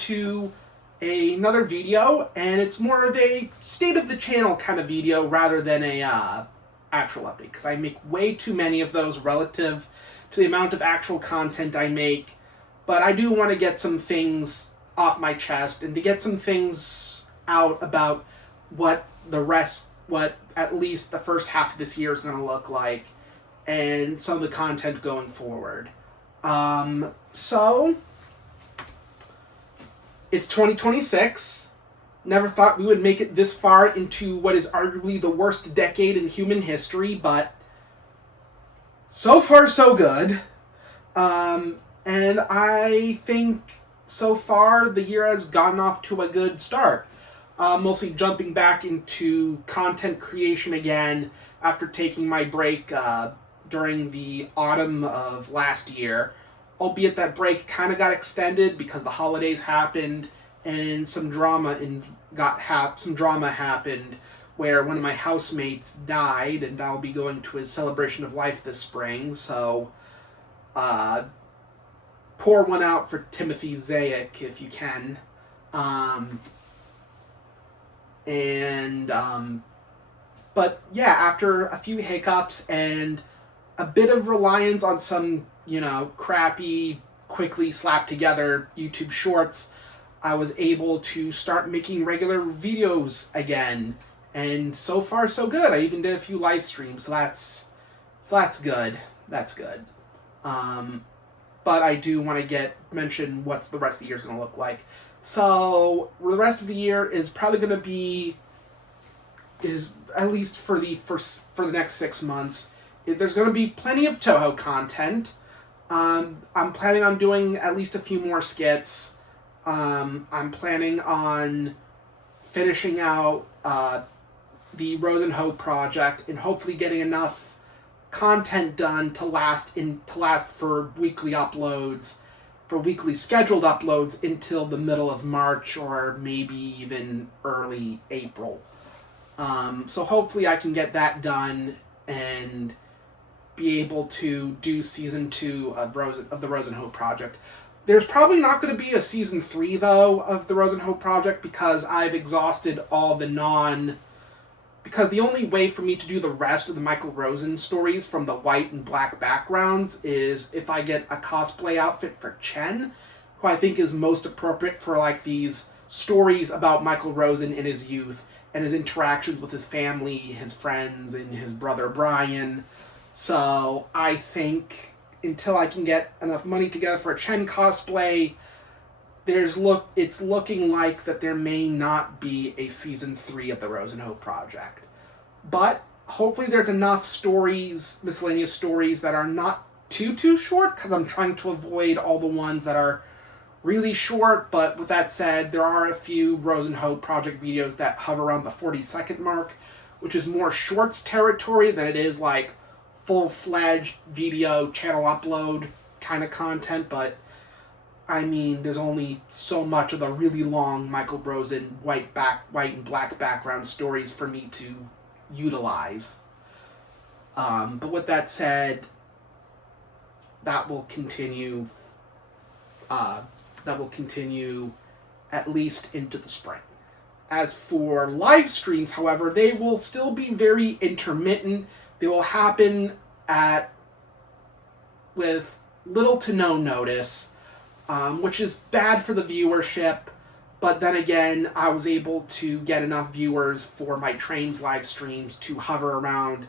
to another video, and it's more of a state of the channel kind of video rather than a actual update, because I make way too many of those relative to the amount of actual content I make. But I do want to get some things off my chest and to get some things out about what at least the first half of this year is going to look like, and some of the content going forward. So it's 2026. Never thought we would make it this far into what is arguably the worst decade in human history, but so far so good. And I think so far the year has gotten off to a good start. Mostly jumping back into content creation again after taking my break during the autumn of last year. Albeit that break kind of got extended because the holidays happened and some drama happened where one of my housemates died, and I'll be going to his celebration of life this spring. So pour one out for Timothy Zayek if you can. But yeah, after a few hiccups and a bit of reliance on some, crappy, quickly slapped together YouTube shorts, I was able to start making regular videos again. And so far so good. I even did a few live streams, so that's good. That's good. But I do want to mention what's the rest of the year is going to look like. So the rest of the year is probably going to be, at least for the next 6 months, there's going to be plenty of Toho content. I'm planning on doing at least a few more skits. I'm planning on finishing out the Rose and Hope project and hopefully getting enough content done to last for weekly uploads, for weekly scheduled uploads until the middle of March or maybe even early April. So hopefully I can get that done and be able to do season 2 of the Rose and Hope project. There's probably not going to be a season 3 though of the Rose and Hope project because I've exhausted all because the only way for me to do the rest of the Michael Rosen stories from the white and black backgrounds is if I get a cosplay outfit for Chen, who I think is most appropriate for like these stories about Michael Rosen in his youth and his interactions with his family, his friends, and his brother Brian. So I think until I can get enough money together for a Chen cosplay, it's looking like that there may not be a season 3 of the Rose and Hope project. But hopefully there's enough stories, miscellaneous stories, that are not too short, because I'm trying to avoid all the ones that are really short. But with that said, there are a few Rose and Hope project videos that hover around the 40-second mark, which is more shorts territory than it is like full-fledged video channel upload kind of content. But I mean, there's only so much of the really long Michael Rosen white and black background stories for me to utilize. But with that said, that will continue at least into the spring. As for live streams, however, they will still be very intermittent. They will happen with little to no notice, which is bad for the viewership. But then again, I was able to get enough viewers for my trains live streams to hover around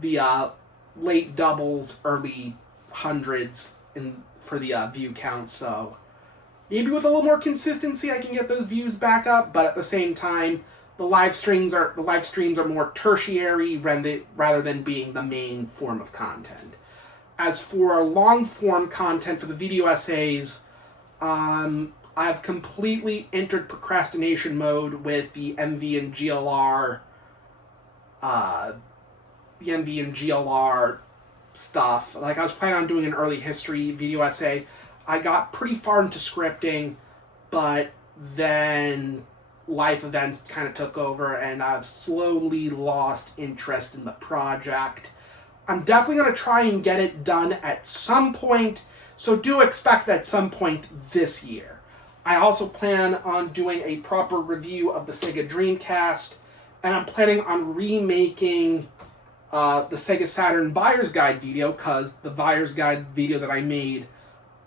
the late doubles, early hundreds for the view count. So maybe with a little more consistency, I can get those views back up. But at the same time, the live streams are more tertiary rather than being the main form of content. As for long form content for the video essays, I've completely entered procrastination mode with the MV and GLR stuff. Like, I was planning on doing an early history video essay. I got pretty far into scripting, but then life events kind of took over, and I've slowly lost interest in the project. I'm definitely going to try and get it done at some point, so do expect at some point this year. I also plan on doing a proper review of the Sega Dreamcast, and I'm planning on remaking the Sega Saturn Buyer's Guide video, because the Buyer's Guide video that I made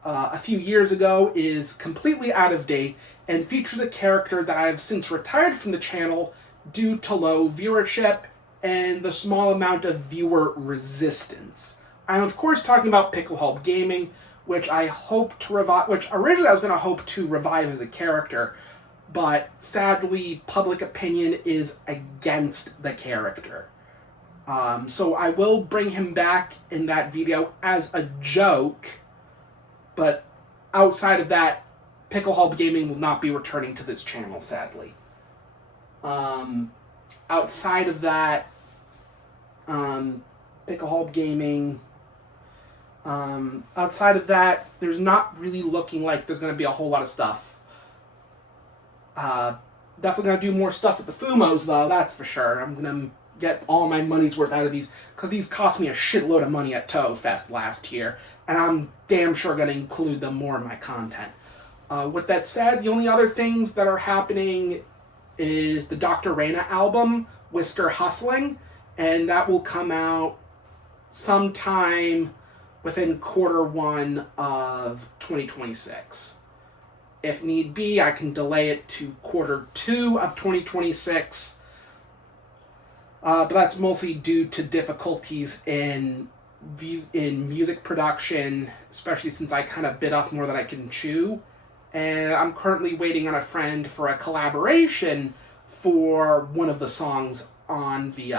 a few years ago is completely out of date and features a character that I have since retired from the channel due to low viewership and the small amount of viewer resistance. I'm of course talking about Picklehulp Gaming, which I hope to revive, which originally I was going to hope to revive as a character, but sadly public opinion is against the character. So I will bring him back in that video as a joke, but outside of that, Picklehulp Gaming will not be returning to this channel, sadly. Outside of that, Picklehulp Gaming, outside of that, there's not really looking like there's going to be a whole lot of stuff. Definitely going to do more stuff with the Fumos, though, that's for sure. I'm going to get all my money's worth out of these, because these cost me a shitload of money at Toho Fest last year, and I'm damn sure going to include them more in my content. With that said, the only other things that are happening is the Dr. Reina album, Whisker Hustling, and that will come out sometime within Q1 of 2026. If need be, I can delay it to Q2 of 2026, but that's mostly due to difficulties in music production, especially since I kind of bit off more than I can chew. And I'm currently waiting on a friend for a collaboration for one of the songs on the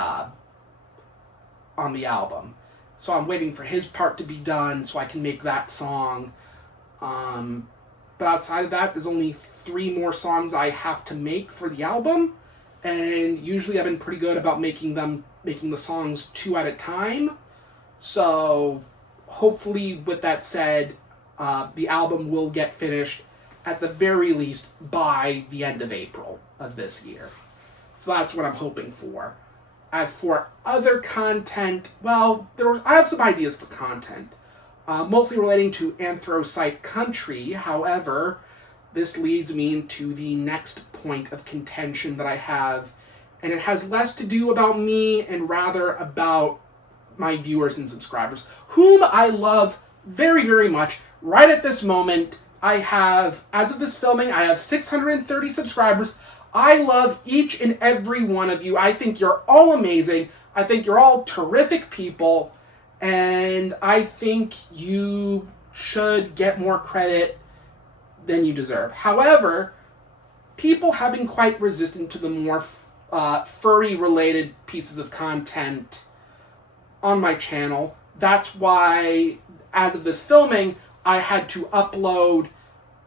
album. So I'm waiting for his part to be done so I can make that song. But outside of that, there's only 3 more songs I have to make for the album. And usually I've been pretty good about making the songs 2 at a time. So hopefully, with that said, the album will get finished at the very least by the end of April of this year. So that's what I'm hoping for. As for other content, well, I have some ideas for content, mostly relating to Anthracite Country. However, this leads me into the next point of contention that I have, and it has less to do about me and rather about my viewers and subscribers, whom I love very, very much. Right at this moment, I have, as of this filming, I have 630 subscribers. I love each and every one of you. I think you're all amazing. I think you're all terrific people. And I think you should get more credit than you deserve. However, people have been quite resistant to the more furry-related pieces of content on my channel. That's why, as of this filming, I had to upload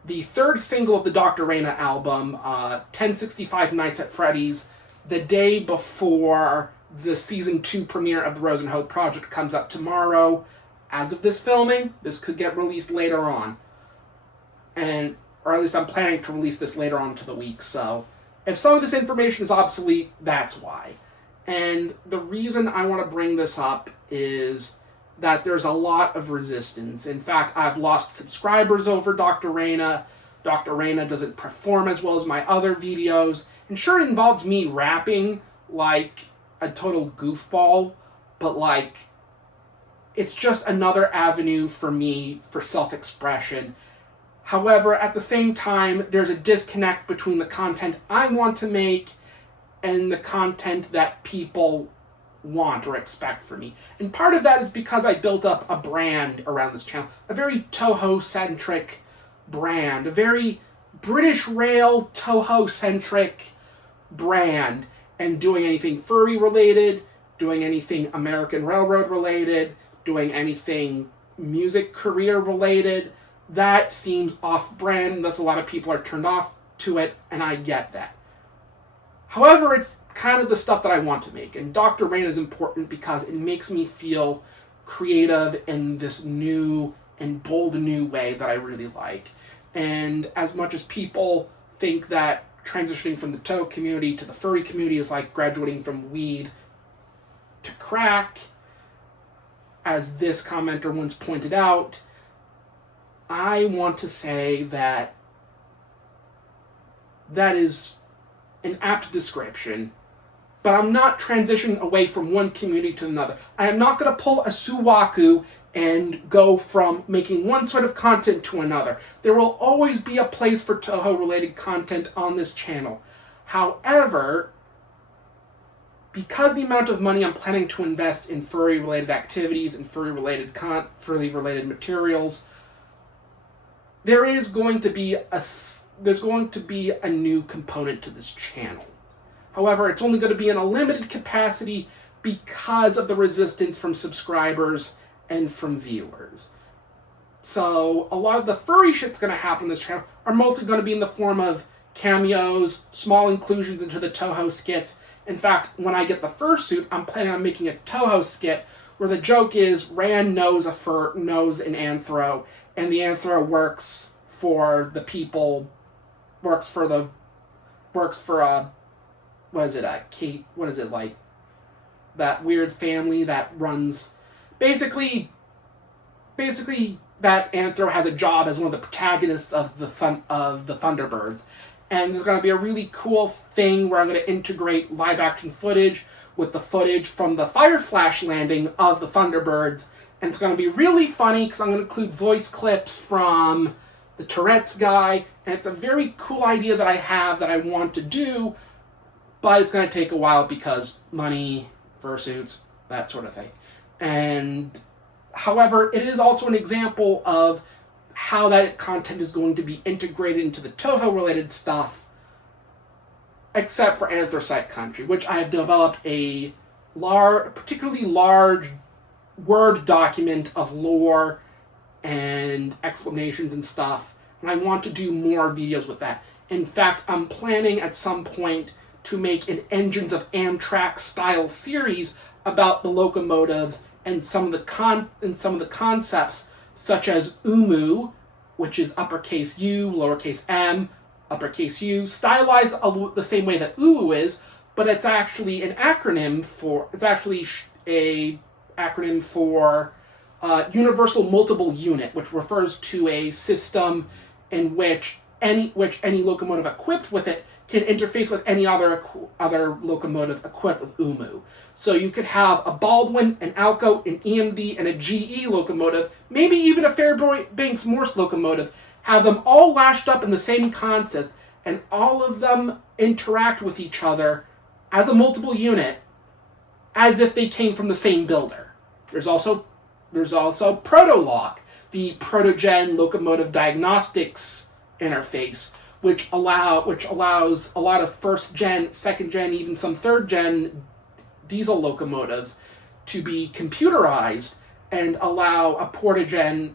the 3rd single of the Dr. Reina album, 1065 Nights at Freddy's, the day before the Season 2 premiere of the Rose and Hope Project comes up tomorrow. As of this filming, this could get released later on. Or at least I'm planning to release this later on to the week, so if some of this information is obsolete, that's why. And the reason I want to bring this up is that there's a lot of resistance. In fact, I've lost subscribers over Dr. Reina. Dr. Reina doesn't perform as well as my other videos. And sure, it involves me rapping like a total goofball, but like, it's just another avenue for me for self-expression. However, at the same time, there's a disconnect between the content I want to make and the content that people want or expect from me. And part of that is because I built up a brand around this channel, a very Toho-centric brand, a very British Rail Toho-centric brand, and doing anything furry related, doing anything American Railroad related, doing anything music career related, that seems off-brand, and thus a lot of people are turned off to it, and I get that. However, it's kind of the stuff that I want to make, and Dr. Reina is important because it makes me feel creative in this new and bold new way that I really like. And as much as people think that transitioning from the Toho community to the furry community is like graduating from weed to crack, as this commenter once pointed out, I want to say that that is an apt description. But I'm not transitioning away from one community to another. I am not going to pull a Suwaku and go from making one sort of content to another. There will always be a place for Toho-related content on this channel. However, because the amount of money I'm planning to invest in furry-related activities and furry-related materials, there's going to be a new component to this channel. However, it's only going to be in a limited capacity because of the resistance from subscribers and from viewers. So a lot of the furry shit's going to happen on this channel are mostly going to be in the form of cameos, small inclusions into the Toho skits. In fact, when I get the fursuit, I'm planning on making a Toho skit where the joke is Rand knows an anthro, and the anthro works for the people, what is it, like that weird family that runs, basically that anthro has a job as one of the protagonists of the Thunderbirds. And there's going to be a really cool thing where I'm going to integrate live action footage with the footage from the Fire Flash landing of the Thunderbirds. And it's going to be really funny because I'm going to include voice clips from the Tourette's guy. And it's a very cool idea that I have that I want to do, but it's going to take a while because money, fursuits, that sort of thing. And however, it is also an example of how that content is going to be integrated into the Toho-related stuff, except for Anthracite Country, which I have developed a particularly large Word document of lore and explanations and stuff, and I want to do more videos with that. In fact, I'm planning at some point to make an Engines of Amtrak style series about the locomotives and some of the concepts, such as UMU, which is uppercase U, lowercase m, uppercase U, stylized the same way that UU is, but it's actually an acronym for Universal Multiple Unit, which refers to a system in which any locomotive equipped with it can interface with any other locomotive equipped with UMU. So you could have a Baldwin, an Alco, an EMD, and a GE locomotive, maybe even a Fairbanks Morse locomotive, have them all lashed up in the same consist, and all of them interact with each other as a multiple unit, as if they came from the same builder. There's also Protolock, the Protogen Locomotive Diagnostics interface, which allows a lot of first gen, second gen, even some third gen diesel locomotives to be computerized and allow a protogen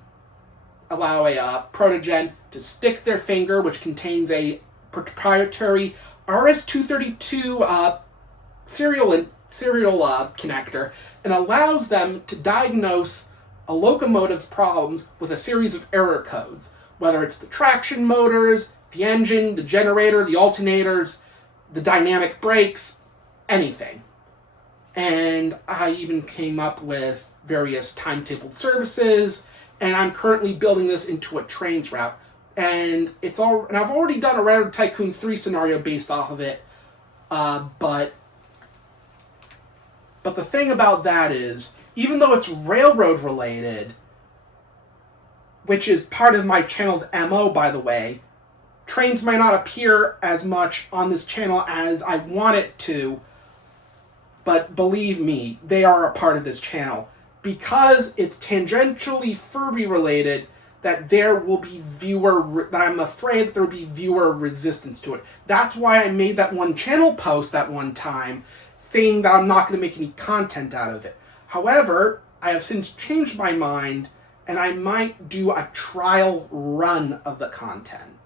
to stick their finger, which contains a proprietary RS-232 serial connector, and allows them to diagnose a locomotive's problems with a series of error codes, whether it's the traction motors, the engine, the generator, the alternators, the dynamic brakes, anything. And I even came up with various timetabled services, and I'm currently building this into a trains route. And I've already done a Railroad Tycoon 3 scenario based off of it, but the thing about that is, even though it's railroad related, which is part of my channel's MO, by the way, trains might not appear as much on this channel as I want it to, but believe me, they are a part of this channel. Because it's tangentially furry related, that I'm afraid that there will be viewer resistance to it. That's why I made that one channel post that one time, saying that I'm not going to make any content out of it. However, I have since changed my mind, and I might do a trial run of the content.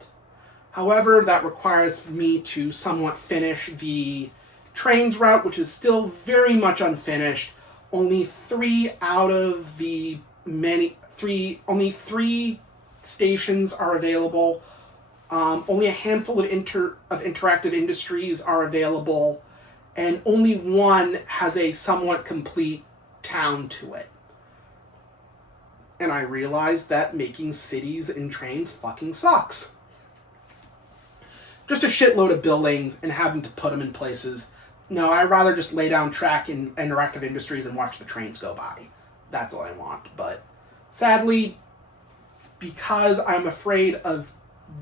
However, that requires me to somewhat finish the trains route, which is still very much unfinished. Only three stations are available. Only a handful of interactive industries are available, and only one has a somewhat complete town to it. And I realized that making cities and trains fucking sucks. just a shitload of buildings and having to put them in places. No, I'd rather just lay down track in interactive industries and watch the trains go by. That's all I want. But sadly, because I'm afraid of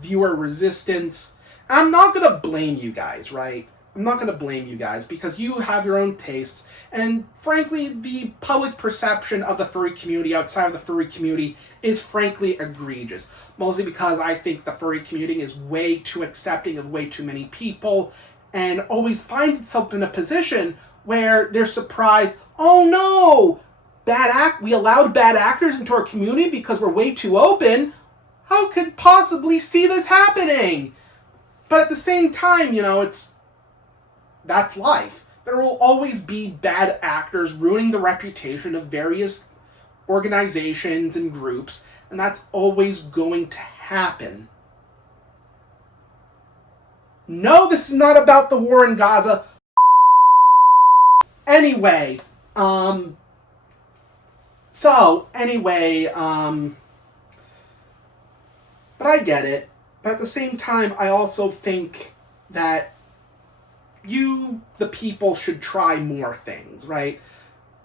viewer resistance, I'm not going to blame you guys, right? I'm not going to blame you guys because you have your own tastes. And frankly, the public perception of the furry community outside of the furry community is frankly egregious. Mostly because I think the furry community is way too accepting of way too many people and always finds itself in a position where they're surprised, oh no, we allowed bad actors into our community because we're way too open. How could possibly see this happening? But at the same time, that's life. There will always be bad actors ruining the reputation of various organizations and groups, and that's always going to happen. No, this is not about the war in Gaza. Anyway, but I get it. But at the same time, I also think that you, the people, should try more things, right?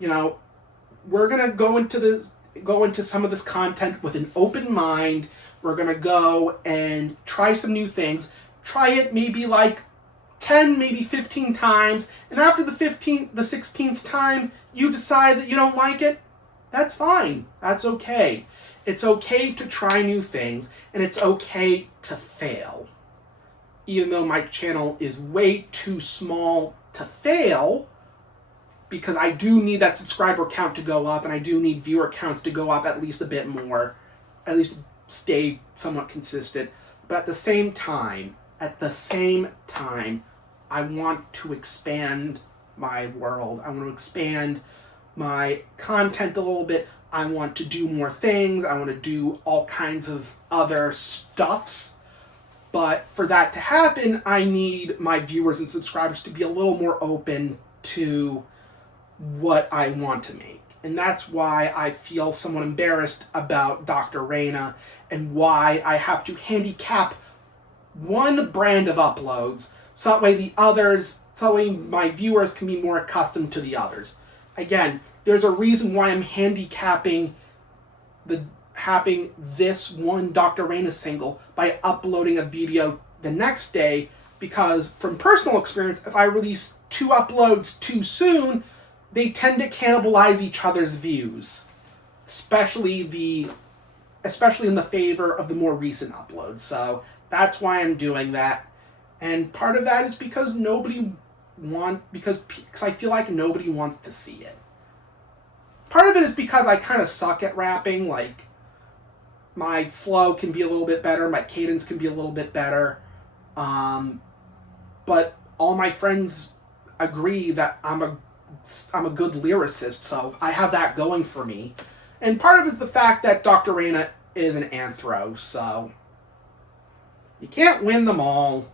We're gonna go into some of this content with an open mind. We're gonna go and try some new things. Try it maybe like 10, maybe 15 times, and after the 16th time, you decide that you don't like it. That's fine. That's okay. It's okay to try new things, and it's okay to fail. Even though my channel is way too small to fail, because I do need that subscriber count to go up, and I do need viewer counts to go up at least a bit more, at least stay somewhat consistent. But at the same time, I want to expand my world. I want to expand my content a little bit. I want to do more things. I want to do all kinds of other stuffs. But for that to happen, I need my viewers and subscribers to be a little more open to what I want to make. And that's why I feel somewhat embarrassed about Dr. Reina and why I have to handicap one brand of uploads so that way my viewers can be more accustomed to the others. Again, there's a reason why I'm handicapping having this one Dr. Reina single by uploading a video the next day, because from personal experience, if I release 2 uploads too soon, they tend to cannibalize each other's views, especially in the favor of the more recent uploads. So that's why I'm doing that. And part of that is because because I feel like nobody wants to see it. Part of it is because I kind of suck at rapping. Like, my flow can be a little bit better, my cadence can be a little bit better. But all my friends agree that I'm a good lyricist, so I have that going for me. And part of it is the fact that Dr. Reina is an anthro, so you can't win them all,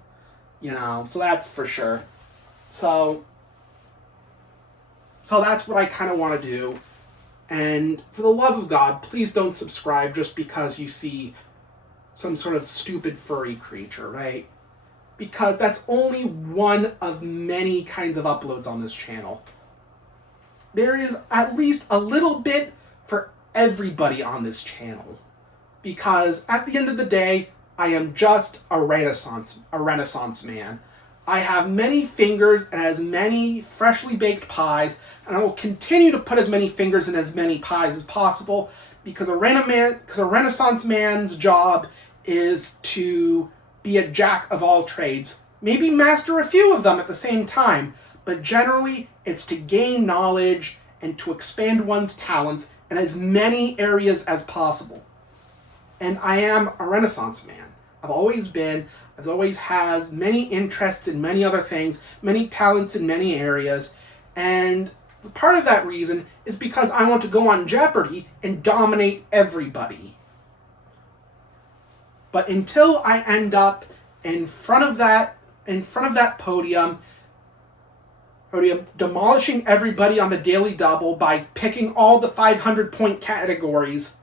so that's for sure. So that's what I kind of want to do. And for the love of God, please don't subscribe just because you see some sort of stupid furry creature, right? Because that's only one of many kinds of uploads on this channel. There is at least a little bit for everybody on this channel. Because at the end of the day, I am just a Renaissance man. I have many fingers and as many freshly baked pies, and I will continue to put as many fingers in as many pies as possible, because a Renaissance man's job is to be a jack of all trades. Maybe master a few of them at the same time, but generally it's to gain knowledge and to expand one's talents in as many areas as possible. And I am a Renaissance man. I've always been, as always has, many interests in many other things, many talents in many areas, and part of that reason is because I want to go on Jeopardy and dominate everybody. But until I end up in front of that podium, demolishing everybody on the Daily Double by picking all the 500-point categories,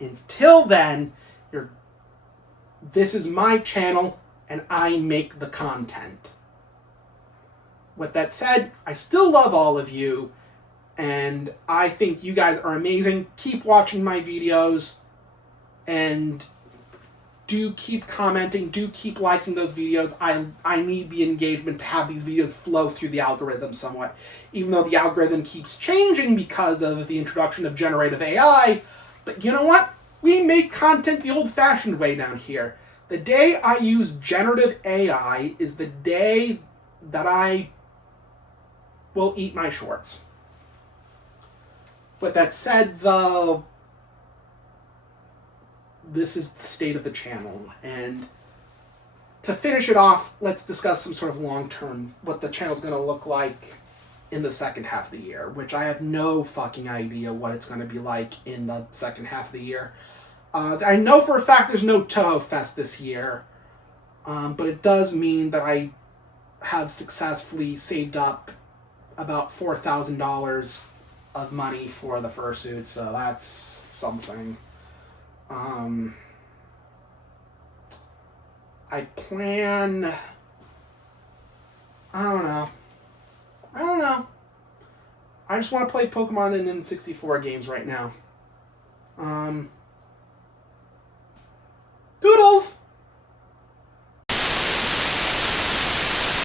until then, this is my channel, and I make the content. With that said, I still love all of you, and I think you guys are amazing. Keep watching my videos, and do keep commenting, do keep liking those videos. I need the engagement to have these videos flow through the algorithm somewhat. Even though the algorithm keeps changing because of the introduction of generative AI, but you know what? We make content the old-fashioned way down here. The day I use generative AI is the day that I will eat my shorts. With that said, though, this is the state of the channel. And to finish it off, let's discuss some sort of long-term, what the channel's going to look like in the second half of the year, which I have no fucking idea what it's going to be like in the second half of the year. I know for a fact there's no Toho Fest this year, but it does mean that I have successfully saved up about $4,000 of money for the fursuit, so that's something. I plan... I don't know. I just want to play Pokemon and N64 games right now. Doodles!